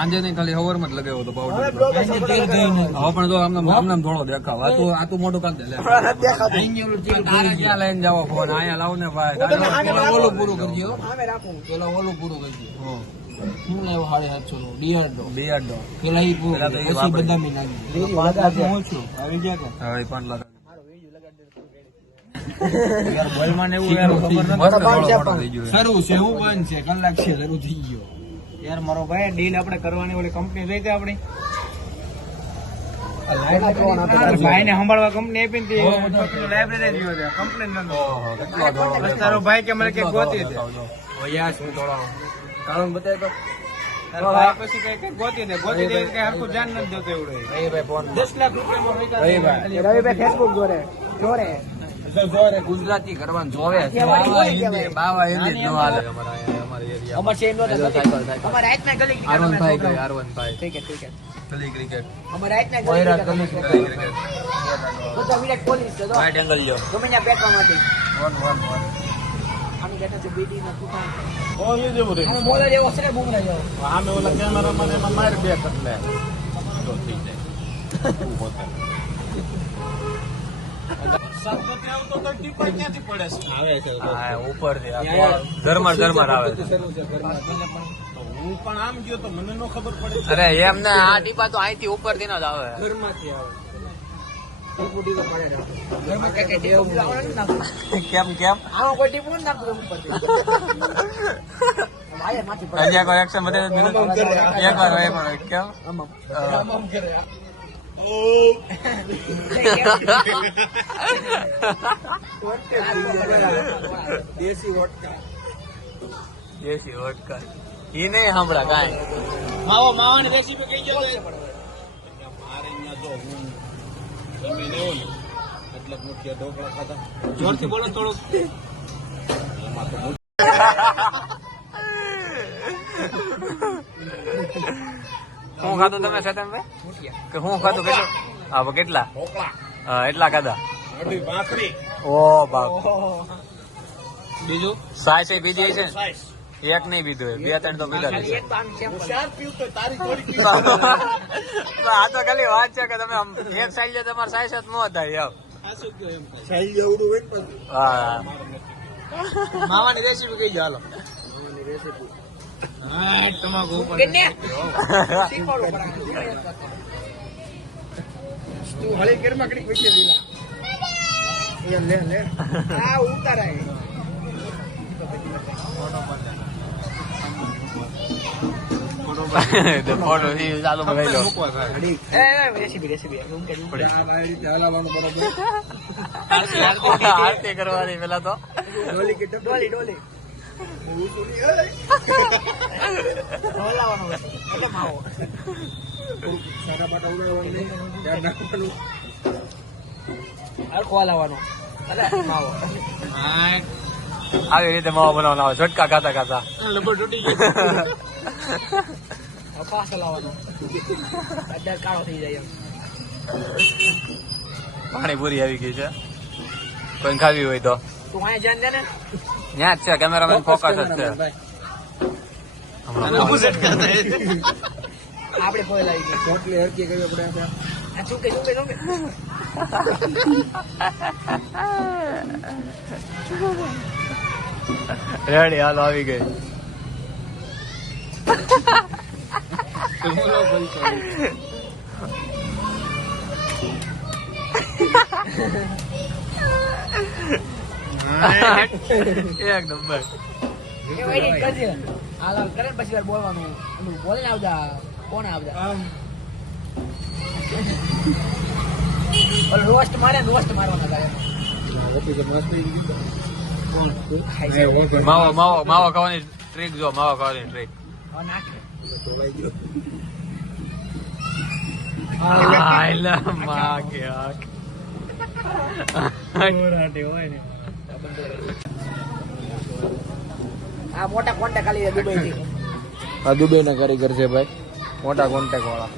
આજે નહીં ખાલી હવર માં જ લગાવ્યો હતો પાવડર. હવે પણ જો આમને થોડો દેખાવ. આ તું મોટું કાઢ દે. ક્યાં લઈને જાવ ફોન? અહીંયા લાવ ને ભાઈ. ઓલું પૂરું કરજો. પેલા ઓલું પૂરું કરજો. હું લાવ્યો 750 નું ડિયાર્ડો પેલા પછી બદામી નાખી 5 લાખ હું છું આવી ગયા કે હવે 5 લાખ યાર બોલમાં ને એવું યાર ખબર નથી શરૂ છે હું બંધ છે કલાક છે શરૂ થઈ ગયો યાર મારો ભાઈ ડીલ આપણે કરવાની ઓલી કંપની રહી હતી આપણી ભાઈ ને સંભાળવા કંપની આપી ને લાઇબ્રેરી ગયો છે કમ્પ્લેન તારો ભાઈ કે મને કે ગોતી છે યસ હું થોડો કારણ બતાય તો પછી કઈ ગોતી દે કે આખું ધ્યાન નથી દેતો એવડે ભાઈ 10 લાખ રૂપિયામાં રવિભાઈ ફેસબુક જોરે ગુજરાતી કરવાનું જોવે બાવા હિન્દી નો હાલે અમાર છે એનો અમાર રાત ના ગલી આરવનભાઈ ઠીક છે ગલી ક્રિકેટ અમાર રાત ના ગલી ક્રિકેટ તો વિરાટ કોહલી છે તો રાઈટ એંગલ લ્યો ગમે ત્યાં બેકવા માટે 1 આની બેઠા છે બીડી ના તુફાન ઓ એ જેવું રે અને બોલે જેવો છે બુમરા જેવો આમે ઓલા કેમેરામાં ને એમાં માર બે એટલે તો થઈ જાય સતત આવતો તો ટીપા ક્યાંથી પડે છે આવે છે હા ઉપર થી ઝરમર આવે છે હું પણ આમ ગયો તો મને નો ખબર પડે અરે એમને આ ટીપા તો અહીંથી ઉપર થી જ આવે ઘરમાંથી આવે ટીપુડી તો પડે ઘરમાં કે દેવ લાવવાનું ના કેમ આમાં કોઈ ટીપું ના નાખતું ઉપરથી ભાઈ માથી પડે હજી કોઈ એક્શન બતાવી દે એકવાર કેમ આમ કરે દેશી વોડકા ઈ નહીં સાંભળા કાંઈ માવાની રેસીપી કઈ ગયો મારે અહીંયા જો હું તમે લેવો ને એટલે મુઠિયા ઢોકળા ખાતા જોરથી બોલો થોડું એમાં તો શું ખાધું તમે સતનભાઈ કે હું ખાધું કેટલું હા કેટલા ઢોકળા એટલા ખાધા અઢી ભાખરી ઓ બાપ બીજું સાય છે બીજી છે ને? સાઈસ એક નહીં પીધું હોય 2-3 તો પીધા છે ચાર પીવું તો તારી થોડી આ તો ખાલી વાત છે કે તમે આમ એક સાઈડ તમારે સાઈઝ જ ન થાય એમ સાઈ જેવડું હોય ને પછી હા માવાની રેસીપી કઈ ગયો હાલો હા તમાકુ ઉપર શીખવાડો તું હળી કેરમાં કડી પૈસે દીલા લે આ ઉતારાય ફોટો ચાલુ ભાઈ લો રેસીપી આરતી કરવાની પેલા તો ડોલી હલાવવાનો એટલે માવો સારા પાટા ઉડાવવાનું ધ્યાન રાખવાનું હરખો હલાવવાનો અલે માવો આવી રીતે માવો બનાવવાનો આવે ઝટકા ખાતા લબર તૂટી ગયો પાસ હલાવવાનો અત્યારે કાળો થઈ જાય એમ પાણીપુરી આવી ગઈ છે કોઈ ખાવી હોય તો તું અહીંયા ધ્યાન દે ને ત્યાં જ છે કેમેરામેન ફોકસ જ છે આપણે કોઈ લાવી ગઈ પોટલી હરકી કરી આપણે આ ચૂકે રેડી હાલો આવી ગઈ એક નંબર હાલ કરે પછી વાર બોલવાનું બોલે ને આવજા કોણ આવજા રોસ્ટ મારવાના તારે માવો ખાવાની ટ્રીક જો માવો ખાવાની ટ્રીક નાખે આ મોટા કોન્ટેક્ટ ખાલી દુબઈ થી દુબઈ ના કારીગર છે ભાઈ મોટા કોન્ટેક્ટ વાળા